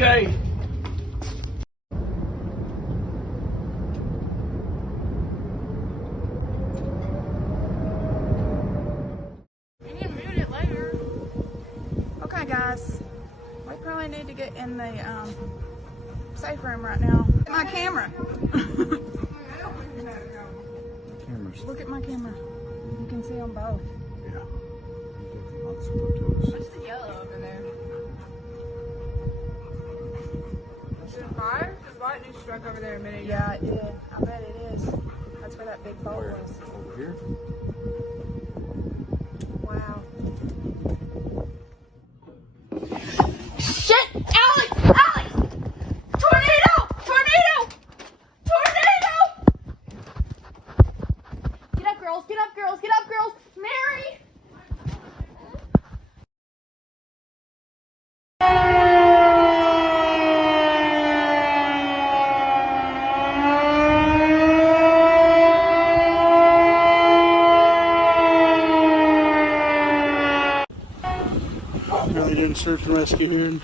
Okay. Okay, guys, we probably need to get in the safe room right now. Look at my camera. Cameras. Look at my camera. You can see them both. Yeah. What's What's the yellow over there? Is it fire? Because lightning struck over there a minute ago. Yeah, it did. I bet it is. That's where that big bolt was. over here? Wow. Shit! Alex! Alex! Tornado! Tornado! Tornado! Get up, girls! Get up, girls! Get up, girls! Mary! Apparently doing search and rescue here.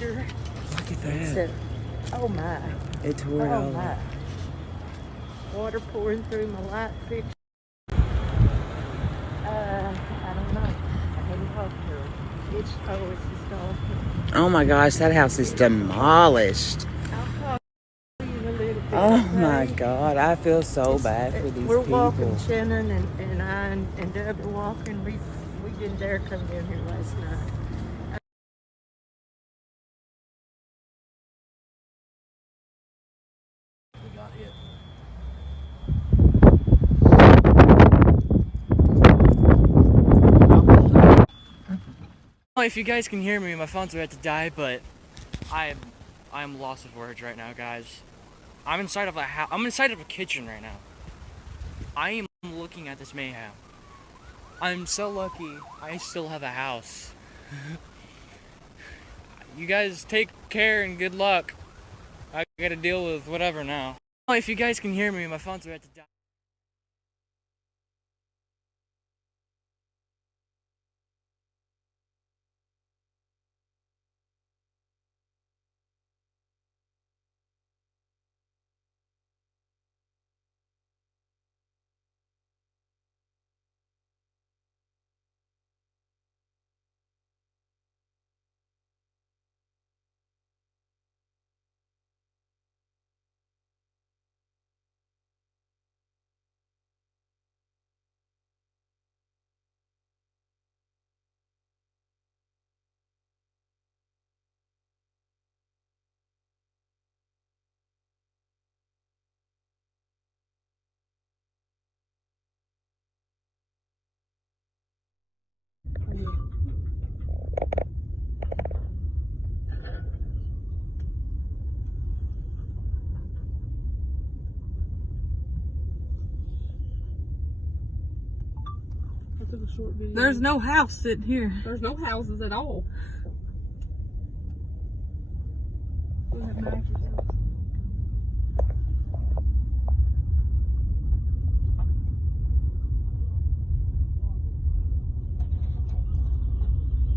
Look at that. Oh my. It tore it all my. up. Water pouring through my light fixture. I don't know. I hadn't talked to her. It's just all. Oh my gosh, that house is demolished. I'll talk to you in a little bit. Oh okay? my God, I feel so bad for these We're people. walking, Shannon and I and Deb are walking. We didn't dare come down here last night. If you guys can hear me, my phone's about to die, but I'm lost of words right now, guys. I'm inside of a house. I'm inside of a kitchen right now. I am looking at this mayhem. I'm so lucky I still have a house. You guys take care and good luck. I gotta deal with whatever now. If you guys can hear me, my phone's about to die. There's no house sitting here. There's no houses at all. We have mattresses.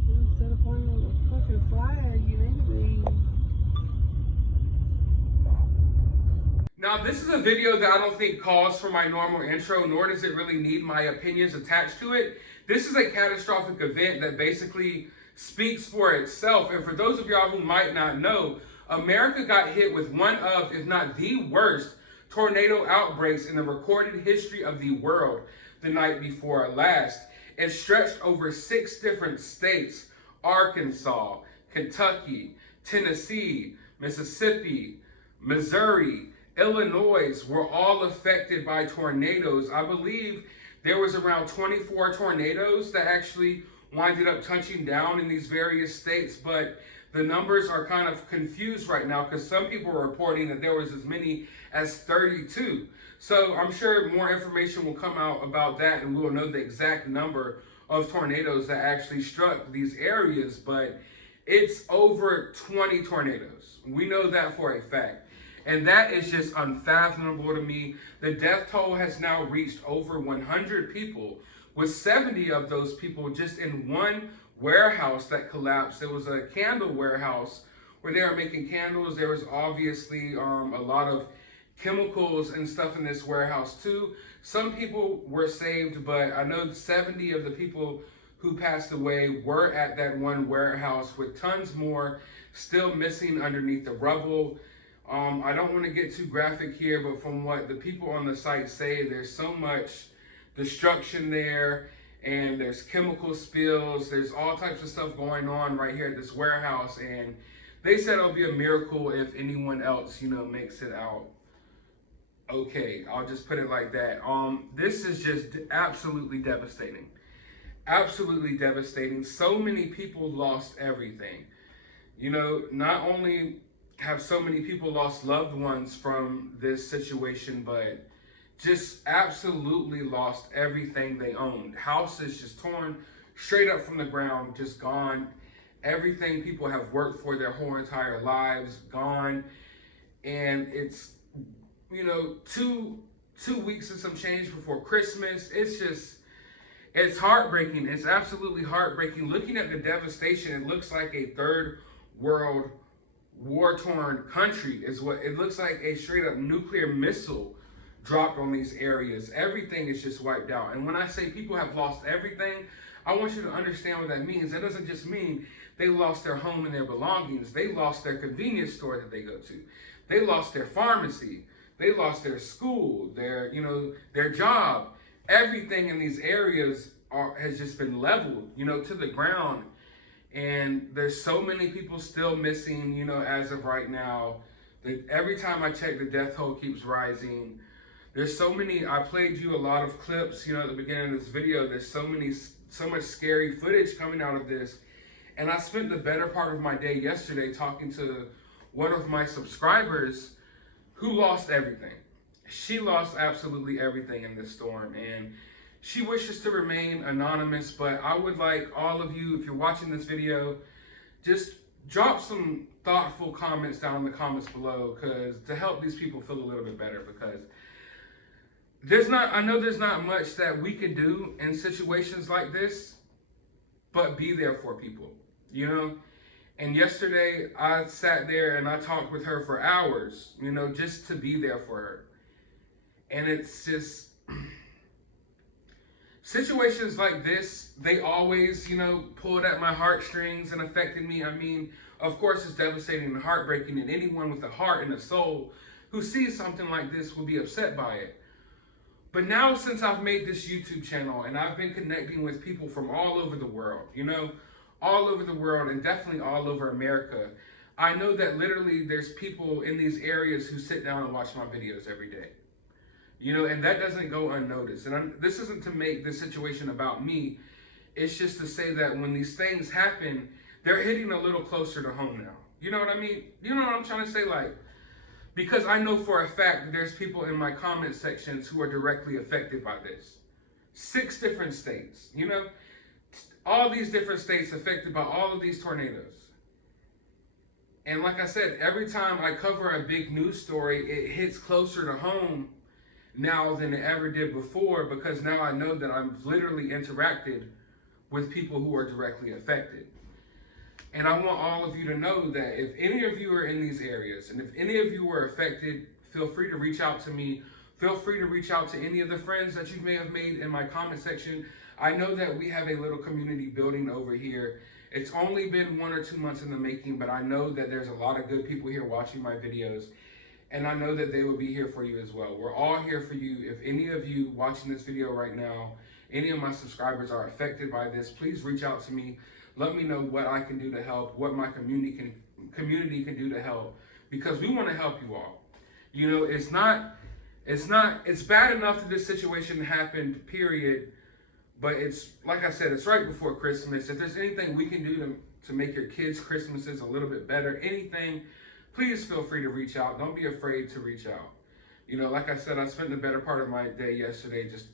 Instead of playing with a fucking flag, you need to be. Now, this is a video that I don't think calls for my normal intro, nor does it really need my opinions attached to it. This is a catastrophic event that basically speaks for itself. And for those of y'all who might not know, America got hit with one of, if not the worst, tornado outbreaks in the recorded history of the world the night before last. It stretched over 6 different states: Arkansas, Kentucky, Tennessee, Mississippi, Missouri, Illinois were all affected by tornadoes. I believe there was around 24 tornadoes that actually winded up touching down in these various states, but the numbers are kind of confused right now because some people are reporting that there was as many as 32. So I'm sure more information will come out about that and we will know the exact number of tornadoes that actually struck these areas, but it's over 20 tornadoes. We know that for a fact. And that is just unfathomable to me. The death toll has now reached over 100 people, with 70 of those people just in one warehouse that collapsed. It was a candle warehouse where they were making candles. There was obviously a lot of chemicals and stuff in this warehouse too. Some people were saved, but I know 70 of the people who passed away were at that one warehouse, with tons more still missing underneath the rubble. I don't want to get too graphic here, but from what the people on the site say, there's so much destruction there, and there's chemical spills. There's all types of stuff going on right here at this warehouse, and they said it'll be a miracle if anyone else, makes it out okay. I'll just put it like that. This is just absolutely devastating. Absolutely devastating. So many people lost everything. Not only have so many people lost loved ones from this situation, but just absolutely lost everything they owned. Houses just torn straight up from the ground, just gone. Everything people have worked for their whole entire lives, gone. And it's, two weeks and some change before Christmas. It's heartbreaking. It's absolutely heartbreaking. Looking at the devastation, it looks like a third world war-torn country is what it looks like. A straight up nuclear missile dropped on these areas. Everything is just wiped out. And when I say people have lost everything, I want you to understand what that means. That doesn't just mean they lost their home and their belongings. They lost their convenience store that they go to. They lost their pharmacy. They lost their school, their job. Everything in these areas has just been leveled, to the ground. And there's so many people still missing, as of right now. Every time I check, the death toll keeps rising. There's so many. I played you a lot of clips, at the beginning of this video. There's so much scary footage coming out of this. And I spent the better part of my day yesterday talking to one of my subscribers who lost everything. She lost absolutely everything in this storm. And she wishes to remain anonymous, but I would like all of you, if you're watching this video, just drop some thoughtful comments down in the comments below, because to help these people feel a little bit better, because I know there's not much that we can do in situations like this, but be there for people, And yesterday I sat there and I talked with her for hours, just to be there for her. And it's just, situations like this, they always, pulled at my heartstrings and affected me. I mean, of course it's devastating and heartbreaking, and anyone with a heart and a soul who sees something like this will be upset by it. But now, since I've made this YouTube channel and I've been connecting with people from all over the world, all over the world, and definitely all over America, I know that literally there's people in these areas who sit down and watch my videos every day. And that doesn't go unnoticed. And this isn't to make this situation about me. It's just to say that when these things happen, they're hitting a little closer to home now. You know what I mean? You know what I'm trying to say? Because I know for a fact that there's people in my comment sections who are directly affected by this. 6 different states, all these different states affected by all of these tornadoes. And like I said, every time I cover a big news story, it hits closer to home now than it ever did before, because now I know that I've literally interacted with people who are directly affected. And I want all of you to know that if any of you are in these areas, and if any of you were affected, feel free to reach out to me. Feel free to reach out to any of the friends that you may have made in my comment section. I know that we have a little community building over here. It's only been 1 or 2 months in the making, but I know that there's a lot of good people here watching my videos. And I know that they will be here for you as well. We're all here for you. If any of you watching this video right now, any of my subscribers are affected by this, please reach out to me. Let me know what I can do to help, what my community can do to help, because we want to help you all. It's bad enough that this situation happened, period. But it's, like I said, it's right before Christmas. If there's anything we can do to make your kids' Christmases a little bit better, anything, please feel free to reach out. Don't be afraid to reach out. Like I said, I spent the better part of my day yesterday just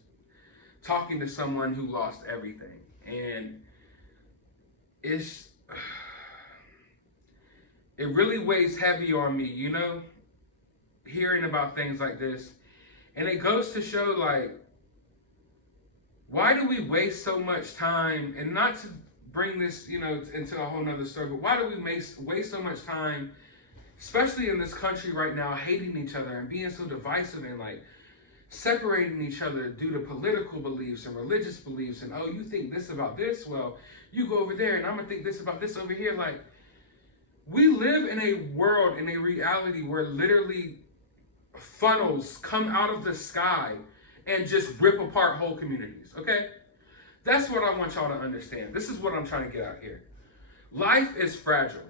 talking to someone who lost everything. And it really weighs heavy on me, hearing about things like this. And it goes to show, why do we waste so much time, and not to bring this, into a whole nother story, but why do we waste so much time, especially in this country right now, hating each other and being so divisive and separating each other due to political beliefs and religious beliefs, and oh, you think this about this, well, you go over there and I'm gonna think this about this over here. We live in a world, in a reality where literally funnels come out of the sky and just rip apart whole communities, okay? That's what I want y'all to understand. This is what I'm trying to get out here. Life is fragile.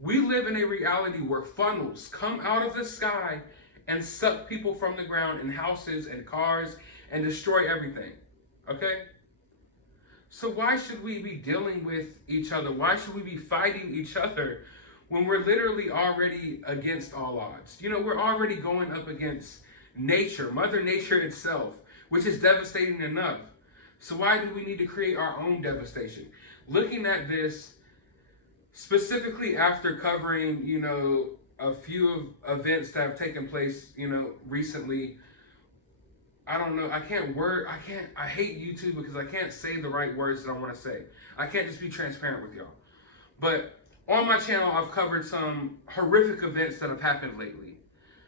We live in a reality where funnels come out of the sky and suck people from the ground in houses and cars and destroy everything, okay? So why should we be dealing with each other? Why should we be fighting each other when we're literally already against all odds? We're already going up against nature, Mother Nature itself, which is devastating enough. So why do we need to create our own devastation? Looking at this, specifically after covering, a few events that have taken place, recently, I don't know, I hate YouTube because I can't say the right words that I want to say. I can't just be transparent with y'all. But On my channel, I've covered some horrific events that have happened lately.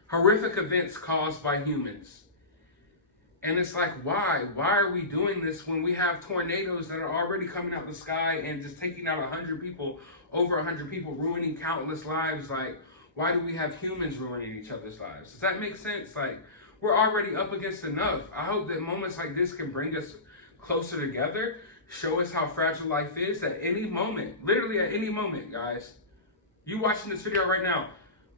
Horrific events caused by humans. And it's like, why? Why are we doing this when we have tornadoes that are already coming out the sky and just taking out 100 people, over 100 people, ruining countless lives? Like, why do we have humans ruining each other's lives? Does that make sense? Like, we're already up against enough. I hope that moments like this can bring us closer together, show us how fragile life is at any moment, literally at any moment, guys. You watching this video right now,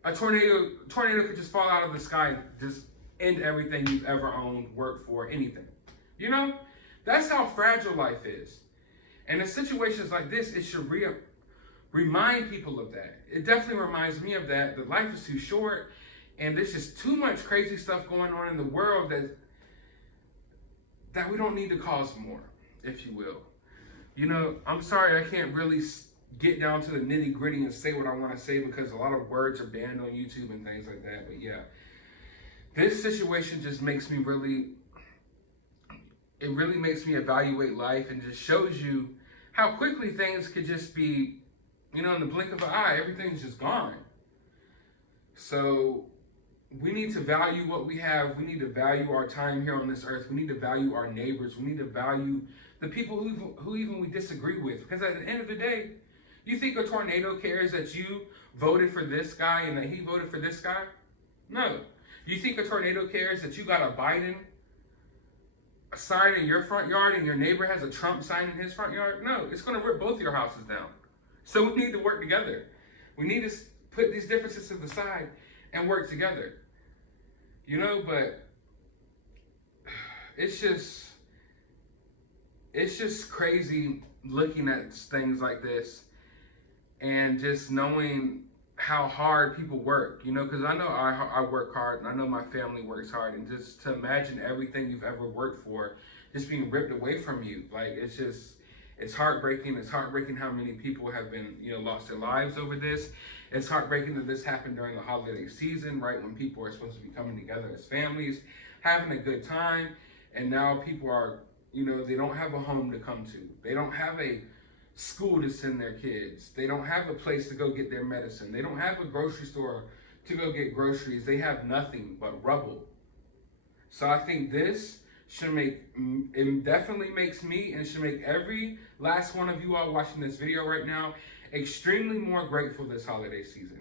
a tornado could just fall out of the sky and just end everything you've ever owned, worked for, anything. You know, that's how fragile life is. And in situations like this, it should remind people of that. It definitely reminds me of that. That life is too short, and there's just too much crazy stuff going on in the world that we don't need to cause more, if you will. You know, I'm sorry I can't really get down to the nitty gritty and say what I want to say because a lot of words are banned on YouTube and things like that. But yeah, this situation just makes me really makes me evaluate life and just shows you how quickly things could just be, you know, in the blink of an eye, everything's just gone. So we need to value what we have. We need to value our time here on this earth. We need to value our neighbors. We need to value the people who even we disagree with. Because at the end of the day, you think a tornado cares that you voted for this guy and that he voted for this guy? No. You think a tornado cares that you got a Biden sign in your front yard and your neighbor has a Trump sign in his front yard? No, it's going to rip both your houses down. So we need to work together. We need to put these differences to the side and work together. You know, but it's just crazy looking at things like this and just knowing how hard people work, you know, because I know I work hard and I know my family works hard, and just to imagine everything you've ever worked for just being ripped away from you, like it's heartbreaking. It's heartbreaking how many people have been, you know, lost their lives over this. It's heartbreaking that this happened during the holiday season, right when people are supposed to be coming together as families, having a good time, and now people are, you know, they don't have a home to come to. They don't have a school to send their kids. They don't have a place to go get their medicine. They don't have a grocery store to go get groceries. They have nothing but rubble. So I think this should it definitely makes me, and should make every last one of you all watching this video right now extremely more grateful this holiday season.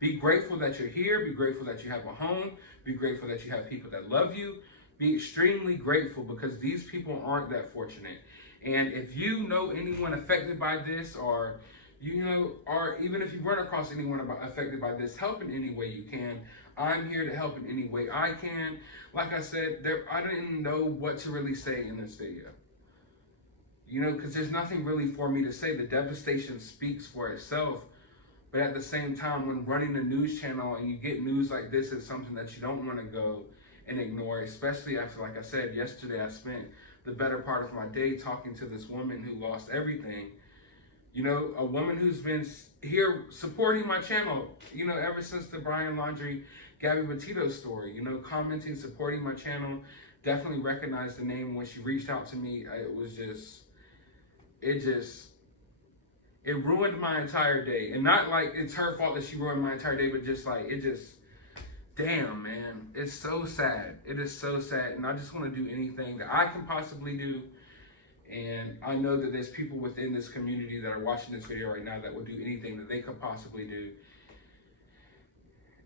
Be grateful that you're here. Be grateful that you have a home. Be grateful that you have people that love you. Be extremely grateful, because these people aren't that fortunate. And if you know anyone affected by this, or you know, or even if you run across anyone affected by this, help in any way you can. I'm here to help in any way I can. Like I said, I didn't know what to really say in this video. You know, because there's nothing really for me to say. The devastation speaks for itself. But at the same time, when running a news channel and you get news like this, it's something that you don't want to go and ignore, especially after, like I said, yesterday I spent the better part of my day talking to this woman who lost everything. You know, a woman who's been here supporting my channel, you know, ever since the Brian Laundrie, Gabby Petito story, you know, commenting, supporting my channel. Definitely recognized the name when she reached out to me. It ruined my entire day. And not like it's her fault that she ruined my entire day, but just like, damn, man, it's so sad. It is so sad. And I just want to do anything that I can possibly do. And I know that there's people within this community that are watching this video right now that will do anything that they could possibly do.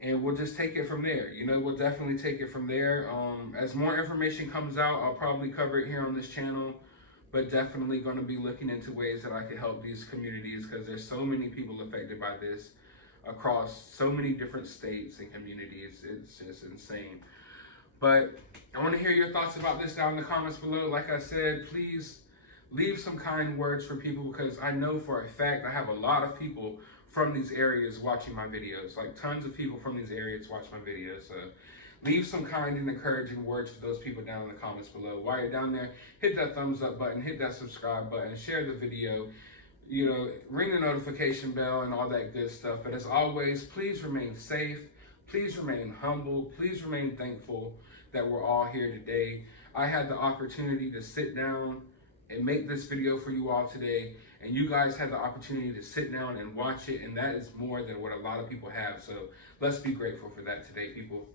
And we'll just take it from there. You know, we'll definitely take it from there. As more information comes out, I'll probably cover it here on this channel. But definitely going to be looking into ways that I can help these communities, because there's so many people affected by this across so many different states and communities. It's just insane. But I want to hear your thoughts about this down in the comments below. Like I said, please leave some kind words for people, because I know for a fact I have a lot of people from these areas watching my videos. Like tons of people from these areas watch my videos. So leave some kind and encouraging words for those people down in the comments below. While you're down there, hit that thumbs up button, hit that subscribe button, share the video, you know, ring the notification bell and all that good stuff. But as always, please remain safe. Please remain humble. Please remain thankful that we're all here today. I had the opportunity to sit down and make this video for you all today. And you guys had the opportunity to sit down and watch it, and that is more than what a lot of people have. So let's be grateful for that today, people.